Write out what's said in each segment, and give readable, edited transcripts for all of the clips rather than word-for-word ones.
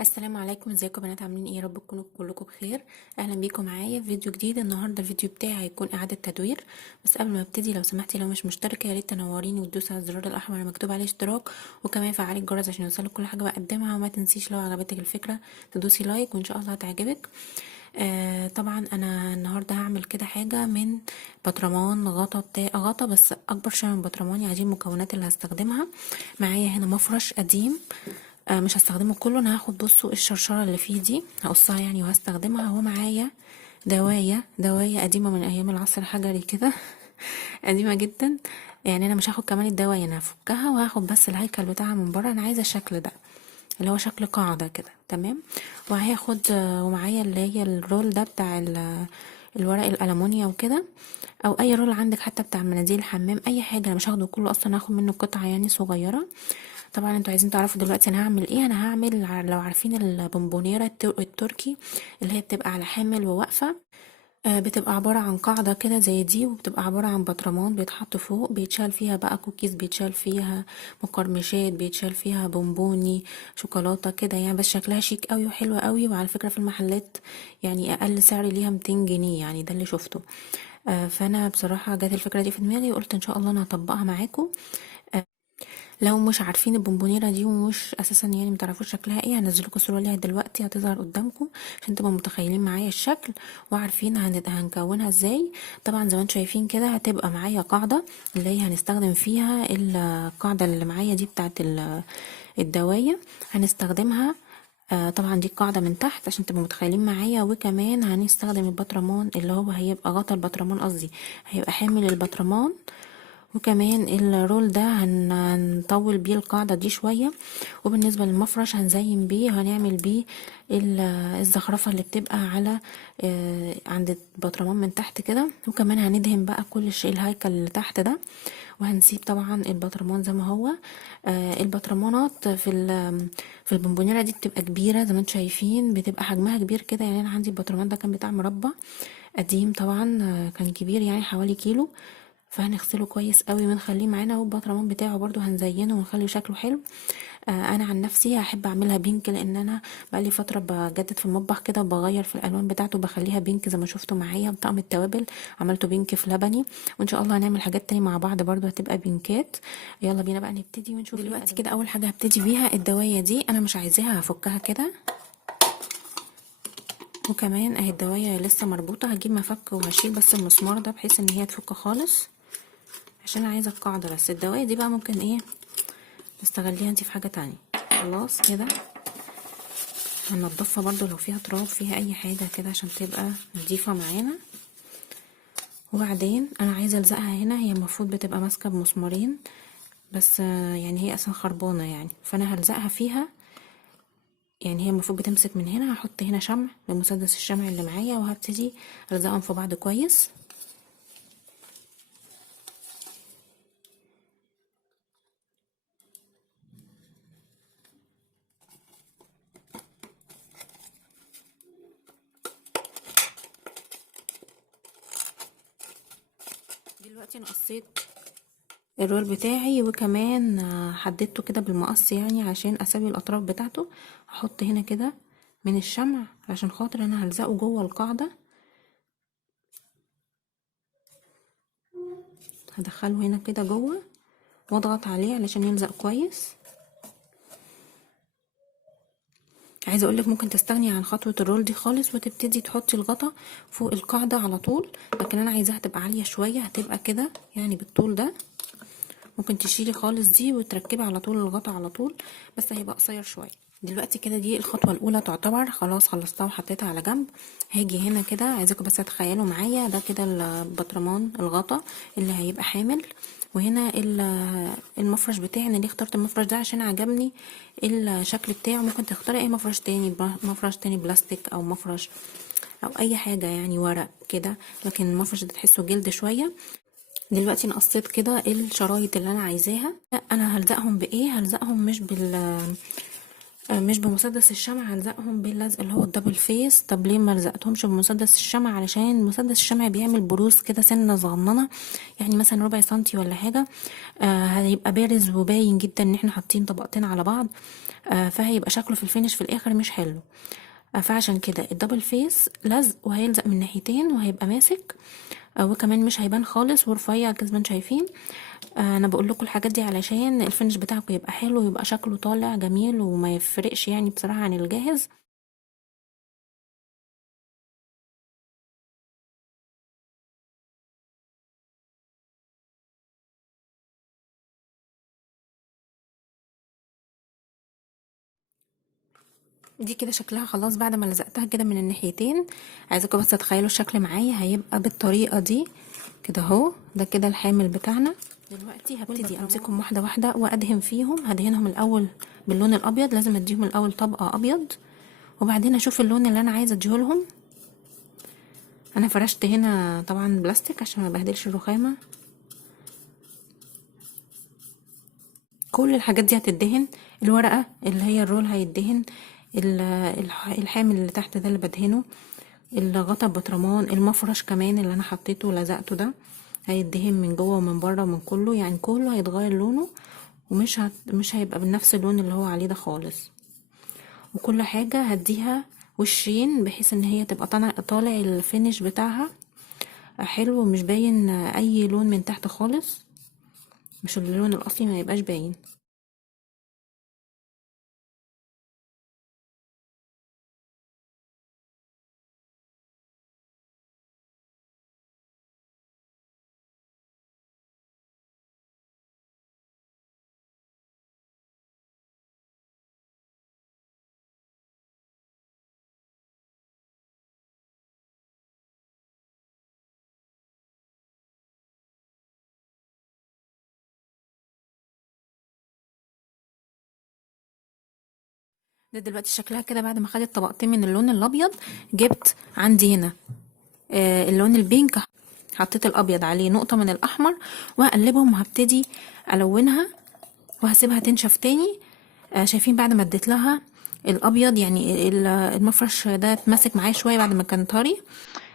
السلام عليكم، ازيكم يا بنات؟ عاملين ايه؟ يا رب تكونوا كلكم بخير. اهلا بيكم معايا في فيديو جديد. النهارده الفيديو بتاعي هيكون اعاده تدوير. بس قبل ما ابتدي لو سمحتي لو مش مشتركه يا ريت تنوريني وتدوسي على الزرار الاحمر المكتوب عليه اشتراك، وكمان فعلي الجرس عشان يوصلك كل حاجه بقدمها. وما تنسيش لو عجبتك الفكره تدوسي لايك وان شاء الله هتعجبك. طبعا انا النهارده هعمل كده حاجه من بطرمان غطا غطا بس اكبر شويه من بطرمان. يعني دي المكونات اللي هستخدمها. معايا هنا مفرش قديم، مش هستخدمه كله. انا هاخد بصوا الشرشره اللي فيه دي هقصها يعني وهستخدمها. هو معايا دوايه قديمه من ايام العصر الحجري كده قديمه جدا. يعني انا مش هاخد كمان الدوايه، انا هفكها وهاخد بس الهيكل بتاعها من بره. انا عايزه الشكل ده اللي هو شكل قاعده كده، تمام. وهاخد ومعايا اللي هي الرول ده بتاع الورق الالومنيا وكده، او اي رول عندك حتى بتاع مناديل الحمام، اي حاجه. انا مش هاخده كله اصلا، هاخد منه قطعه يعني صغيره. طبعا انتوا عايزين تعرفوا دلوقتي انا هعمل ايه. انا هعمل لو عارفين البونبونيره التركي اللي هي بتبقى على حامل وواقفه، بتبقى عبارة عن قاعدة كده زي دي، وبتبقى عبارة عن بطرمان بيتحط فوق، بيتشال فيها بقى كوكيز، بيتشال فيها مقرمشات، بيتشال فيها بونبوني، شوكولاتة كده يعني. بس شكلها شيك قوي وحلوة قوي. وعلى فكرة في المحلات يعني اقل سعر ليها 200 جنيه يعني، ده اللي شفته. فانا بصراحة جات الفكرة دي في دماغي وقلت ان شاء الله انا هطبقها معاكم. لو مش عارفين البونبونيره دي ومش اساسا يعني متعرفوش شكلها ايه، هنزلكوا صوره ليها دلوقتي هتظهر قدامكم عشان تبقوا متخيلين معايا الشكل وعارفين هنكونها ازاي. طبعا زي ما انتم شايفين كده هتبقى معايا قاعده اللي هي هنستخدم فيها القاعده اللي معايا دي بتاعت الدوايه هنستخدمها. طبعا دي القاعده من تحت عشان تبقوا متخيلين معايا. وكمان هنستخدم البطرمان اللي هو هيبقى غطا البطرمان، قصدي هيبقى حامل البطرمان. وكمان الرول ده هنطول بيه القاعدة دي شوية. وبالنسبة للمفرش هنزين بيه، هنعمل بيه الزخرفة اللي بتبقى على عند البطرمان من تحت كده. وكمان هندهن بقى كل شيء الهيكل اللي تحت ده. وهنسيب طبعا البطرمان زي ما هو. البطرمانات في البونبونيرة دي بتبقى كبيرة زي ما انتم شايفين، بتبقى حجمها كبير كده. يعني انا عندي البطرمان ده كان بتاع مربى قديم طبعا، كان كبير يعني حوالي كيلو. فهنغسله كويس قوي ونخليه معانا. والبطرمان بتاعه برضو هنزينه ونخلي شكله حلو. انا عن نفسي هحب اعملها بينك، لان انا بقالي فتره بجدد في المطبخ كده وبغير في الالوان بتاعته، بخليها بينك زي ما شفتوا معايا. بطقم التوابل عملته بينك في لبني، وان شاء الله هنعمل حاجات تاني مع بعض برضو هتبقى بينكات. يلا بينا بقى نبتدي ونشوف دلوقتي كده. اول حاجه هبتدي بيها الدوايه دي، انا مش عايزاها، هفكها كده. وكمان اهي الدوايه لسه مربوطه، هجيب مفك وهشيل بس المسمار ده بحيث ان هي تفك خالص، عشان عايزه القاعده بس. الدوايه دي بقى ممكن ايه تستغليها انت في حاجه تانية. خلاص كده هنضفها برضو لو فيها تراب فيها اي حاجه كده عشان تبقى نضيفه معانا. وبعدين انا عايزه الزقها هنا، هي المفروض بتبقى ماسكه بمسمارين بس يعني هي اصلا خربانه يعني، فانا هلزقها فيها. يعني هي المفروض بتمسك من هنا، هحط هنا شمع بمسدس الشمع اللي معايا وهبتدي الزقهم في بعض كويس. دلوقتي انا قصيت الرول بتاعي، وكمان حددته كده بالمقص يعني عشان اسوي الاطراف بتاعته. هحط هنا كده من الشمع عشان خاطر انا هلزقه جوه القاعده. هدخله هنا كده جوه واضغط عليه علشان يلزق كويس. عايزه اقولك ممكن تستغني عن خطوه الرول دي خالص وتبتدي تحطي الغطا فوق القاعده على طول، لكن انا عايزاها تبقى عاليه شويه، هتبقى كده يعني بالطول ده. ممكن تشيلي خالص دي وتركبي على طول الغطا على طول، بس هيبقى قصير شويه. دلوقتي كده دي الخطوه الاولى تعتبر خلاص خلصتها وحطيتها على جنب. هاجي هنا كده، عايزاكم بس تتخيلوا معايا ده كده البطرمان الغطا اللي هيبقى حامل. وهنا المفرش بتاعي. انا ليه اخترت المفرش ده؟ عشان عجبني الشكل بتاعه. ممكن تختاري اي مفرش تاني، مفرش تاني بلاستيك او مفرش او اي حاجه يعني ورق كده، لكن المفرش ده تحسه جلد شويه. دلوقتي انا قصيت كده الشرايط اللي انا عايزاها. انا هلزقهم بايه؟ هلزقهم مش مش بمسدس الشمع، هلزقهم باللزق اللي هو الدبل فيس. طب ليه ما لزقتهمش بمسدس الشمع؟ علشان مسدس الشمع بيعمل بروز كده سنه صغننه، يعني مثلا ربع سنتي ولا حاجه. هيبقى بارز وباين جدا ان احنا حاطين طبقتين على بعض. فهيبقى شكله في الفينش في الاخر مش حلو. فعشان كده الدبل فيس لزق، وهيلزق من ناحيتين وهيبقى ماسك. وكمان مش هيبان خالص ورفيع كده زي ما انتم شايفين. انا بقول لكم الحاجات دي علشان الفينش بتاعكم يبقى حلو ويبقى شكله طالع جميل وما يفرقش يعني بصراحة عن الجاهز. دي كده شكلها خلاص بعد ما لزقتها كده من الناحيتين. عايزاكم بس تتخيلوا الشكل معايا هيبقى بالطريقة دي كده اهو. ده كده الحامل بتاعنا. دلوقتي هبتدي امسكهم واحدة واحدة وادهن فيهم. هدهنهم الاول باللون الابيض، لازم اديهم الاول طبقة ابيض وبعدين اشوف اللون اللي انا عايزة اديهولهم. انا فرشت هنا طبعا بلاستيك عشان ما بهدلش الرخامة. كل الحاجات دي هتدهن. الورقة اللي هي الرول هيدهن. الحامل اللي تحت ده اللي بدهنه. الغطا البطرمان، المفرش كمان اللي انا حطيته ولزقته ده هيدهن من جوه ومن بره ومن كله، يعني كله هيتغير لونه ومش مش هيبقى بنفس اللون اللي هو عليه ده خالص. وكل حاجة هديها وشين بحيث ان هي تبقى طالع الفينش بتاعها حلو ومش باين اي لون من تحت خالص، مش اللون الاصلي ما يبقاش باين. ده دلوقتي شكلها كده بعد ما خدت طبقتين من اللون الابيض. جبت عندي هنا اللون البينك، حطيت الابيض عليه نقطة من الاحمر وهقلبهم وهبتدي الونها وهسيبها تنشف تاني. شايفين بعد ما اديت لها الابيض يعني المفرش ده اتمسك معايا شوية بعد ما كان طري،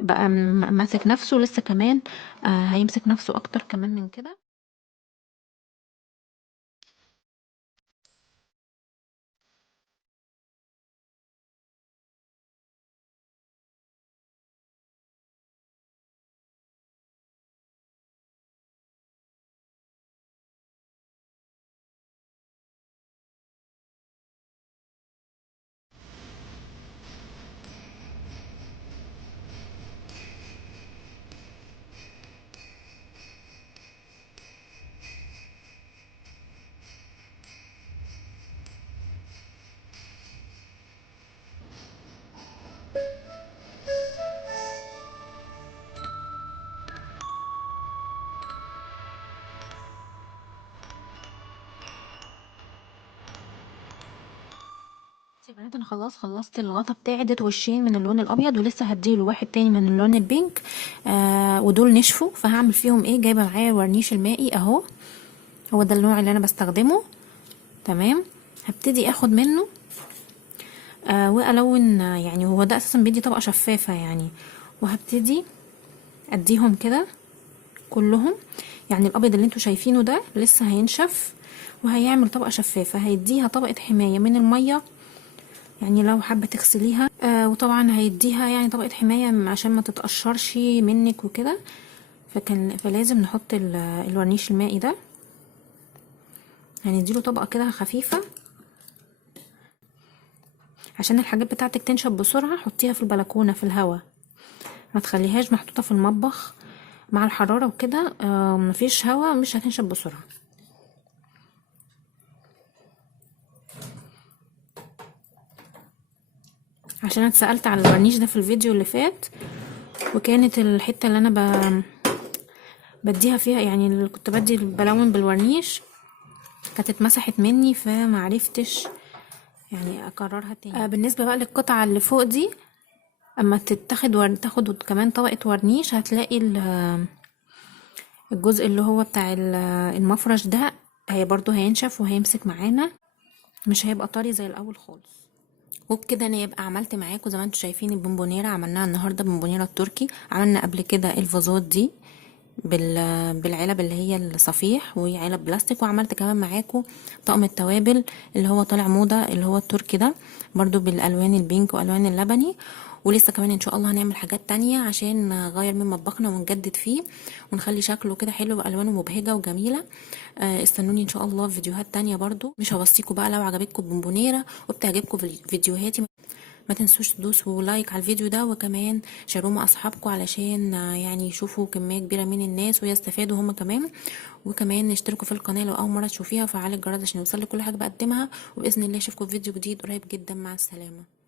بقى ماسك نفسه لسه كمان. هيمسك نفسه اكتر كمان من كده. يا بنات انا خلاص خلصت الغطا بتاعي، اديت وشين من اللون الابيض ولسه هديله واحد تاني من اللون البينك. ودول نشفوا فهعمل فيهم ايه. جايبه معايا الورنيش المائي اهو، هو ده النوع اللي انا بستخدمه. تمام. هبتدي اخد منه والون. يعني هو ده اساسا بيدي طبقه شفافه يعني. وهبتدي اديهم كده كلهم. يعني الابيض اللي انتوا شايفينه ده لسه هينشف وهيعمل طبقه شفافه، هيديها طبقه حمايه من الميه يعني لو حابه تغسليها. وطبعا هيديها يعني طبقه حمايه عشان ما تتقشرش منك وكده. فلازم نحط الورنيش المائي ده. هنديله طبقه كده خفيفه عشان الحاجات بتاعتك تنشف بسرعه. حطيها في البلكونه في الهواء، ما تخليهاش محطوطه في المطبخ مع الحراره وكده. مفيش هوا مش هتنشف بسرعه. عشان انا اتسالت على الورنيش ده في الفيديو اللي فات، وكانت الحته اللي انا بديها فيها يعني اللي كنت بدي بلون بالورنيش كانت اتمسحت مني فمعرفتش يعني اكررها تاني. بالنسبه بقى للقطعه اللي فوق دي، اما تاخد كمان طبقه ورنيش هتلاقي الجزء اللي هو بتاع المفرش ده هي برضو هينشف وهيمسك معانا. مش هيبقى طري زي الاول خالص. وبكده انا يبقى عملت معاكم زي ما انتم شايفين البونبونيره. عملناها النهارده بونبونيره التركي. عملنا قبل كده الفازات دي بالعلب اللي هي الصفيح وعلب بلاستيك. وعملت كمان معاكم طقم التوابل اللي هو طالع موضة اللي هو التركي ده، برضو بالالوان البينك والوان اللبني. ولسه كمان ان شاء الله هنعمل حاجات تانية عشان نغير من مطبخنا ونجدد فيه ونخلي شكله كده حلو والوانه مبهجة وجميلة. استنوني ان شاء الله في فيديوهات تانية برضو. مش هوصيكم بقى، لو عجبتكم بونبونيرة وبتعجبكم في فيديوهاتي ما تنسوش تدوسوا لايك على الفيديو ده، وكمان شاروه مع اصحابكم علشان يعني يشوفوا كمية كبيرة من الناس ويستفادوا هما كمان. وكمان اشتركوا في القناة لو اول مرة تشوفيها وفعلوا الجرس عشان يوصلك كل حاجة بقدمها. وبإذن الله اشوفكم في فيديو جديد قريب جدا. مع السلامة.